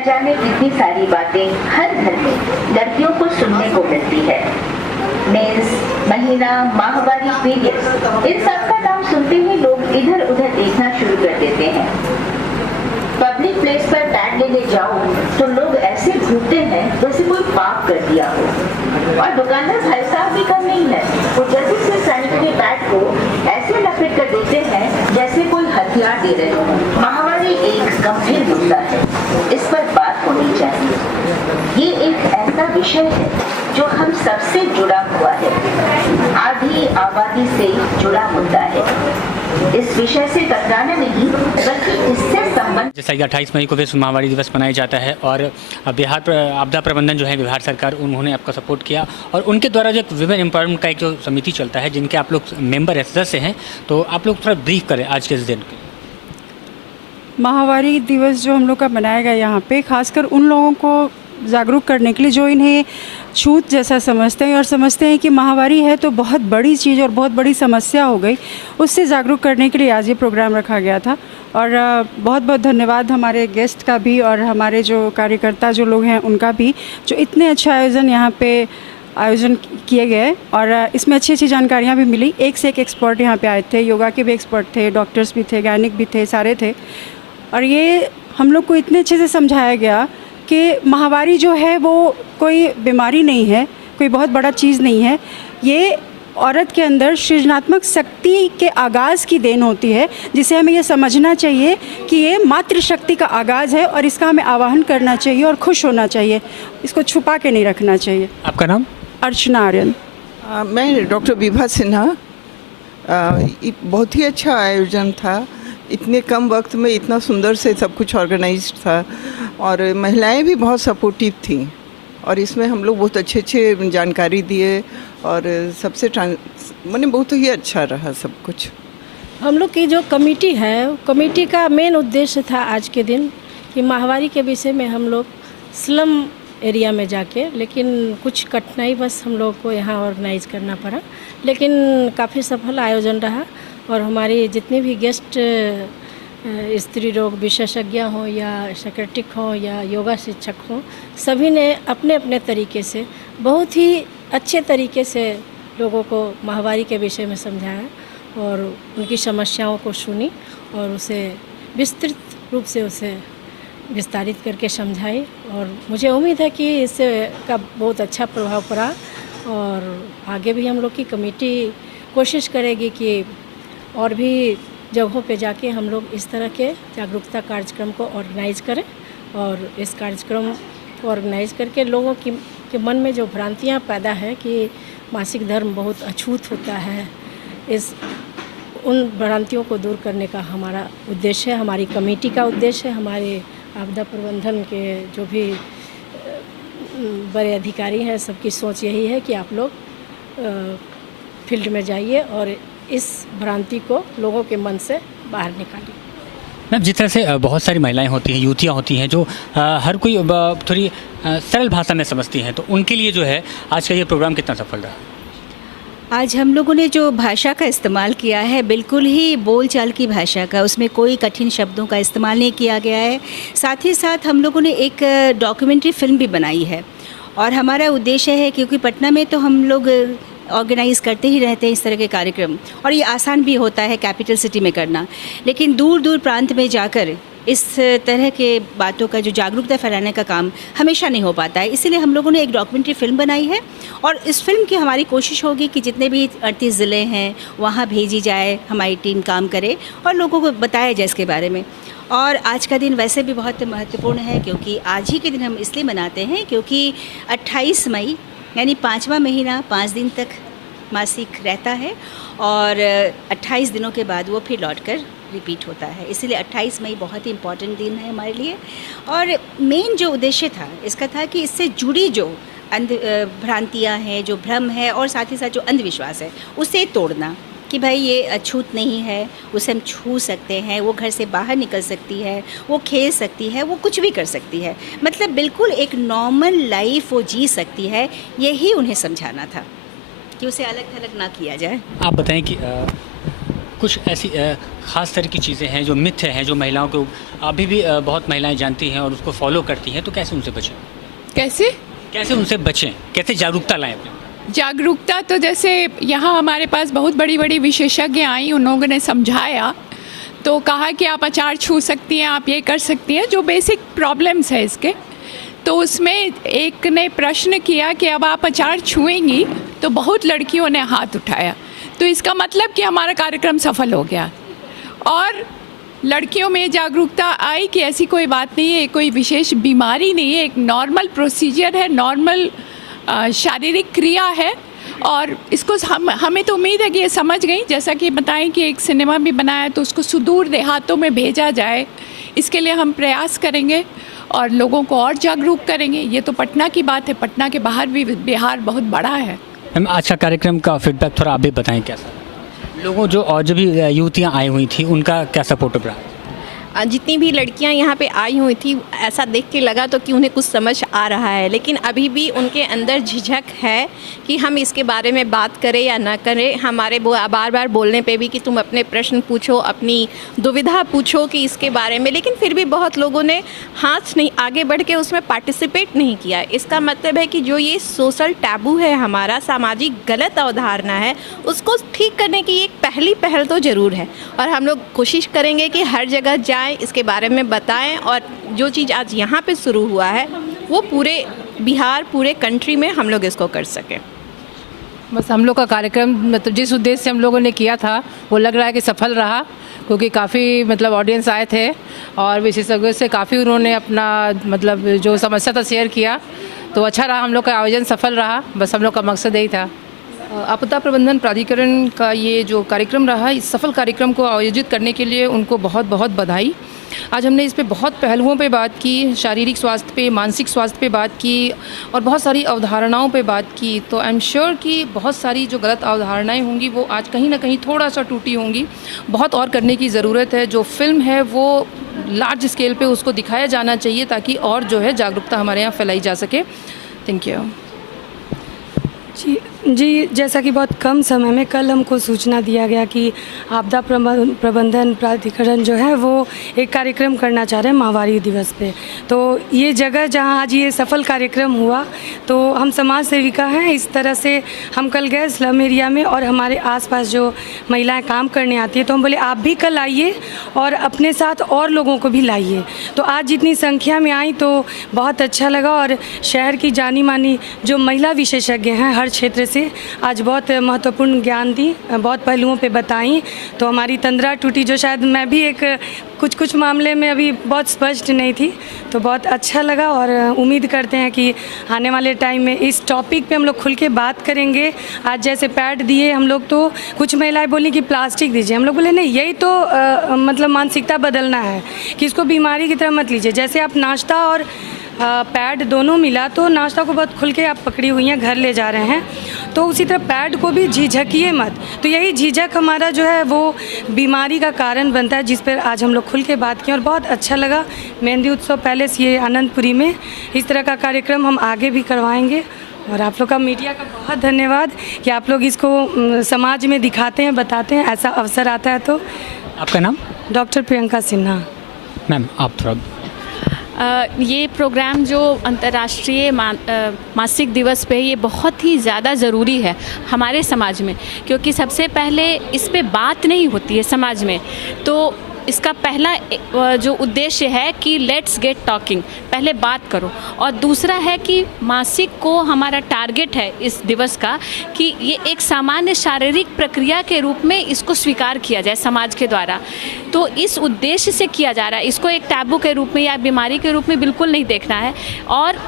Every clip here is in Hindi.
न जाने कितनी सारी बातें हर घर में लड़कियों को सुनने को मिलती है। मेंस, महीना, माहवारी, पीरियड्स, इन सब का नाम सुनते ही लोग इधर उधर देखना शुरू कर देते हैं। पब्लिक प्लेस पर पैड लेने जाओ तो लोग ऐसे घूरते हैं जैसे कोई पाप कर दिया हो। और दुकानदार भाई साहब भी कम नहीं है, वो जल्दी से सैनिटरी पैड को ऐसे लपेट कर देते हैं जैसे कोई हथियार दे रहे हो। माहवारी एक गंभीर मुद्दा है, इस पर बात होनी चाहिए। ये एक ऐसा विषय है जो हम सबसे जुड़ा हुआ है, आधी आबादी से जुड़ा मुद्दा है। इस विषय से टकराना नहीं बल्कि इससे संबंध। जैसा कि 28 मई को विश्व महामारी दिवस मनाया जाता है और बिहार आपदा प्रबंधन जो है बिहार सरकार, उन्होंने आपका सपोर्ट किया और उनके द्वारा जो विमेन एम्पावरमेंट का एक जो समिति चलता है जिनके आप लोग मेंबर है, सदस्य हैं, तो आप लोग थोड़ा ब्रीफ करें आज के इस दिन। महामारी दिवस जो हम लोग का मनाया गया यहाँ पे, खासकर उन लोगों को जागरूक करने के लिए जो इन्हें छूत जैसा समझते हैं और समझते हैं कि महामारी है तो बहुत बड़ी चीज़ और बहुत बड़ी समस्या हो गई, उससे जागरूक करने के लिए आज ये प्रोग्राम रखा गया था। और बहुत बहुत धन्यवाद हमारे गेस्ट का भी और हमारे जो कार्यकर्ता जो लोग हैं उनका भी, जो इतने अच्छा आयोजन किए गए और इसमें अच्छी अच्छी जानकारियाँ भी मिली। एक से एक एक्सपर्ट यहाँ पे आए थे, योगा के भी एक्सपर्ट थे, डॉक्टर्स भी थे, गायनिक भी थे, सारे थे। और ये हम लोग को इतने अच्छे से समझाया गया कि महामारी जो है वो कोई बीमारी नहीं है, कोई बहुत बड़ा चीज़ नहीं है। ये औरत के अंदर सृजनात्मक शक्ति के आगाज़ की देन होती है, जिसे हमें ये समझना चाहिए कि ये मातृशक्ति का आगाज़ है और इसका हमें आवाहन करना चाहिए और खुश होना चाहिए, इसको छुपा के नहीं रखना चाहिए। आपका नाम? अर्चना आर्यन। मैं डॉक्टर विभा सिन्हा। बहुत ही अच्छा आयोजन था, इतने कम वक्त में इतना सुंदर से सब कुछ ऑर्गेनाइज्ड था और महिलाएं भी बहुत सपोर्टिव थीं और इसमें हम लोग बहुत अच्छे अच्छे जानकारी दिए और सबसे मैंने बहुत ही अच्छा रहा सब कुछ। हम लोग की जो कमेटी है, कमेटी का मेन उद्देश्य था आज के दिन कि महामारी के विषय में हम लोग स्लम एरिया में जाके, लेकिन कुछ कठिनाई बस हम लोग को यहाँ ऑर्गेनाइज करना पड़ा, लेकिन काफ़ी सफल आयोजन रहा। और हमारी जितने भी गेस्ट स्त्री रोग विशेषज्ञ हों या साइकियाट्रिक हों या योगा शिक्षक हों, सभी ने अपने अपने तरीके से बहुत ही अच्छे तरीके से लोगों को महामारी के विषय में समझाया और उनकी समस्याओं को सुनी और उसे विस्तृत रूप से उसे विस्तारित करके समझाई। और मुझे उम्मीद है कि इससे का बहुत अच्छा प्रभाव पड़ा और आगे भी हम लोग की कमेटी कोशिश करेगी कि और भी जगहों पे जाके हम लोग इस तरह के जागरूकता कार्यक्रम को ऑर्गेनाइज करें और इस कार्यक्रम को ऑर्गेनाइज करके लोगों के मन में जो भ्रांतियाँ पैदा है कि मासिक धर्म बहुत अछूत होता है, उन भ्रांतियों को दूर करने का हमारा उद्देश्य है, हमारी कमेटी का उद्देश्य है। हमारे आपदा प्रबंधन के जो भी बड़े अधिकारी हैं, सबकी सोच यही है कि आप लोग फील्ड में जाइए और इस भ्रांति को लोगों के मन से बाहर निकालिए। मैम, जिस तरह से बहुत सारी महिलाएं होती हैं, युवतियां होती हैं जो हर कोई थोड़ी सरल भाषा में समझती हैं, तो उनके लिए जो है आज का ये प्रोग्राम कितना सफल रहा? आज हम लोगों ने जो भाषा का इस्तेमाल किया है बिल्कुल ही बोलचाल की भाषा का, उसमें कोई कठिन शब्दों का इस्तेमाल नहीं किया गया है। साथ ही साथ हम लोगों ने एक डॉक्यूमेंट्री फिल्म भी बनाई है और हमारा उद्देश्य है, क्योंकि पटना में तो हम लोग ऑर्गेनाइज़ करते ही रहते हैं इस तरह के कार्यक्रम और ये आसान भी होता है कैपिटल सिटी में करना, लेकिन दूर दूर प्रांत में जाकर इस तरह के बातों का जो जागरूकता फैलाने का काम हमेशा नहीं हो पाता है। इसीलिए हम लोगों ने एक डॉक्यूमेंट्री फिल्म बनाई है और इस फिल्म की हमारी कोशिश होगी कि जितने भी 38 ज़िले हैं वहाँ भेजी जाए, हमारी टीम काम करे और लोगों को बताया जाए इसके बारे में। और आज का दिन वैसे भी बहुत महत्वपूर्ण है, क्योंकि आज ही के दिन हम इसलिए मनाते हैं क्योंकि 28 मई यानी 5वां महीना 5 दिन तक मासिक रहता है और 28 दिनों के बाद वो फिर लौटकर रिपीट होता है। इसीलिए 28 मई बहुत ही इम्पॉर्टेंट दिन है हमारे लिए। और मेन जो उद्देश्य था इसका था कि इससे जुड़ी जो भ्रांतियाँ हैं, जो भ्रम है और साथ ही साथ जो अंधविश्वास है उसे तोड़ना, कि भाई ये अछूत नहीं है, उसे हम छू सकते हैं, वो घर से बाहर निकल सकती है, वो खेल सकती है, वो कुछ भी कर सकती है, मतलब बिल्कुल एक नॉर्मल लाइफ वो जी सकती है। यही उन्हें समझाना था कि उसे अलग थलग ना किया जाए। आप बताएं कि कुछ ऐसी ख़ास तरह की चीज़ें हैं जो मिथ हैं, जो महिलाओं को अभी भी बहुत महिलाएं जानती हैं और उसको फॉलो करती हैं, तो कैसे उनसे बचें? कैसे उनसे बचें, कैसे जागरूकता लाएं अपने? जागरूकता तो जैसे यहाँ हमारे पास बहुत बड़ी बड़ी विशेषज्ञ आई, उन लोगों ने समझाया, तो कहा कि आप अचार छू सकती हैं, आप ये कर सकती हैं, जो बेसिक प्रॉब्लम्स है इसके। तो उसमें एक ने प्रश्न किया कि अब आप अचार छुएंगी, तो बहुत लड़कियों ने हाथ उठाया, तो इसका मतलब कि हमारा कार्यक्रम सफल हो गया और लड़कियों में जागरूकता आई कि ऐसी कोई बात नहीं है, कोई विशेष बीमारी नहीं है, एक नॉर्मल प्रोसीजर है, नॉर्मल शारीरिक क्रिया है। और इसको हमें तो उम्मीद है कि ये समझ गई, जैसा कि बताएं कि एक सिनेमा भी बनाया तो उसको सुदूर देहातों में भेजा जाए, इसके लिए हम प्रयास करेंगे और लोगों को और जागरूक करेंगे। ये तो पटना की बात है, पटना के बाहर भी बिहार बहुत बड़ा है। मैम, आज का कार्यक्रम का फीडबैक थोड़ा आप भी बताएं कैसा लोगों जो भी युवतियाँ आई हुई थी उनका क्या सपोर्ट रहा? जितनी भी लड़कियां यहाँ पे आई हुई थी, ऐसा देख के लगा तो कि उन्हें कुछ समझ आ रहा है, लेकिन अभी भी उनके अंदर झिझक है कि हम इसके बारे में बात करें या ना करें। हमारे बार बार बोलने पे भी कि तुम अपने प्रश्न पूछो, अपनी दुविधा पूछो कि इसके बारे में, लेकिन फिर भी बहुत लोगों ने हाथ नहीं आगे बढ़ के उसमें पार्टिसिपेट नहीं किया। इसका मतलब है कि जो ये सोशल टैबू है, हमारा सामाजिक गलत अवधारणा है, उसको ठीक करने की एक पहली पहल तो ज़रूर है और हम लोग कोशिश करेंगे कि हर जगह जाएं, इसके बारे में बताएं और जो चीज़ आज यहाँ पे शुरू हुआ है वो पूरे बिहार, पूरे कंट्री में हम लोग इसको कर सकें। बस हम लोग का कार्यक्रम मतलब जिस उद्देश्य से हम लोगों ने किया था वो लग रहा है कि सफल रहा, क्योंकि काफ़ी मतलब ऑडियंस आए थे और विशेषज्ञों से काफ़ी उन्होंने अपना मतलब जो समस्या था शेयर किया, तो अच्छा रहा। हम लोग का आयोजन सफल रहा, बस हम लोग का मकसद यही था। आपदा प्रबंधन प्राधिकरण का ये जो कार्यक्रम रहा, इस सफल कार्यक्रम को आयोजित करने के लिए उनको बहुत बहुत बधाई। आज हमने इस पे बहुत पहलुओं पे बात की, शारीरिक स्वास्थ्य पे, मानसिक स्वास्थ्य पे बात की और बहुत सारी अवधारणाओं पे बात की। तो आई एम श्योर कि बहुत सारी जो गलत अवधारणाएं होंगी वो आज कहीं ना कहीं थोड़ा सा टूटी होंगी। बहुत और करने की ज़रूरत है। जो फिल्म है वो लार्ज स्केल पे उसको दिखाया जाना चाहिए ताकि और जो है जागरूकता हमारे यहाँ फैलाई जा सके। Thank you. जी, जैसा कि बहुत कम समय में कल हमको सूचना दिया गया कि आपदा प्रबंधन प्राधिकरण जो है वो एक कार्यक्रम करना चाह रहे हैं माहवारी दिवस पे। तो ये जगह जहां आज ये सफल कार्यक्रम हुआ, तो हम समाज सेविका हैं, इस तरह से हम कल गए स्लम एरिया में और हमारे आसपास जो महिलाएं काम करने आती है, तो हम बोले आप भी कल आइए और अपने साथ और लोगों को भी लाइए। तो आज जितनी संख्या में आई तो बहुत अच्छा लगा और शहर की जानी मानी जो महिला विशेषज्ञ हैं हर क्षेत्र से आज बहुत महत्वपूर्ण ज्ञान दी, बहुत पहलुओं पे बताई। तो हमारी तंद्रा टूटी, जो शायद मैं भी एक कुछ मामले में अभी बहुत स्पष्ट नहीं थी, तो बहुत अच्छा लगा और उम्मीद करते हैं कि आने वाले टाइम में इस टॉपिक पे हम लोग खुल के बात करेंगे। आज जैसे पैड दिए हम लोग, तो कुछ महिलाएं बोली कि प्लास्टिक दीजिए, हम लोग बोले नहीं, यही तो मतलब मानसिकता बदलना है कि इसको बीमारी की तरह मत लीजिए। जैसे आप नाश्ता और पैड दोनों मिला, तो नाश्ता को बहुत खुल के आप पकड़ी हुई हैं, घर ले जा रहे हैं, तो उसी तरह पैड को भी झिझकिए मत। तो यही झिझक हमारा जो है वो बीमारी का कारण बनता है, जिस पर आज हम लोग खुल के बात किए और बहुत अच्छा लगा। मेहंदी उत्सव पैलेस ये आनंदपुरी में इस तरह का कार्यक्रम हम आगे भी करवाएंगे। और आप लोग का, मीडिया का बहुत धन्यवाद कि आप लोग इसको समाज में दिखाते हैं, बताते हैं, ऐसा अवसर आता है। तो आपका नाम? डॉक्टर प्रियंका सिन्हा। मैम, आप थोड़ा ये प्रोग्राम जो अंतर्राष्ट्रीय मासिक दिवस पे, ये बहुत ही ज़्यादा ज़रूरी है हमारे समाज में, क्योंकि सबसे पहले इस पे बात नहीं होती है समाज में। तो इसका पहला जो उद्देश्य है कि लेट्स गेट टॉकिंग, पहले बात करो। और दूसरा है कि मासिक को हमारा टारगेट है इस दिवस का कि ये एक सामान्य शारीरिक प्रक्रिया के रूप में इसको स्वीकार किया जाए समाज के द्वारा। तो इस उद्देश्य से किया जा रहा है, इसको एक टैबू के रूप में या बीमारी के रूप में बिल्कुल नहीं देखना है। और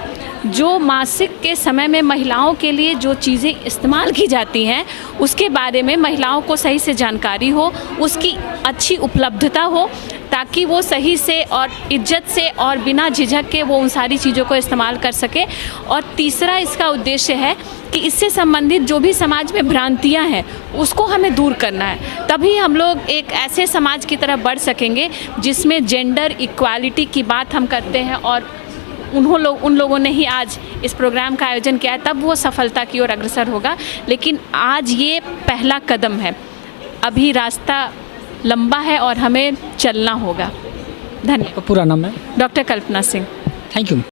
जो मासिक के समय में महिलाओं के लिए जो चीज़ें इस्तेमाल की जाती हैं उसके बारे में महिलाओं को सही से जानकारी हो, उसकी अच्छी उपलब्धता हो, ताकि वो सही से और इज्जत से और बिना झिझक के वो उन सारी चीज़ों को इस्तेमाल कर सके। और तीसरा इसका उद्देश्य है कि इससे संबंधित जो भी समाज में भ्रांतियां हैं उसको हमें दूर करना है। तभी हम लोग एक ऐसे समाज की तरफ बढ़ सकेंगे जिसमें जेंडर इक्वालिटी की बात हम करते हैं, और उन लोगों ने ही आज इस प्रोग्राम का आयोजन किया है, तब वो सफलता की ओर अग्रसर होगा। लेकिन आज ये पहला कदम है, अभी रास्ता लंबा है और हमें चलना होगा। धन्यवाद। आपका पूरा नाम है? Doctor Kalpana Singh. Thank you.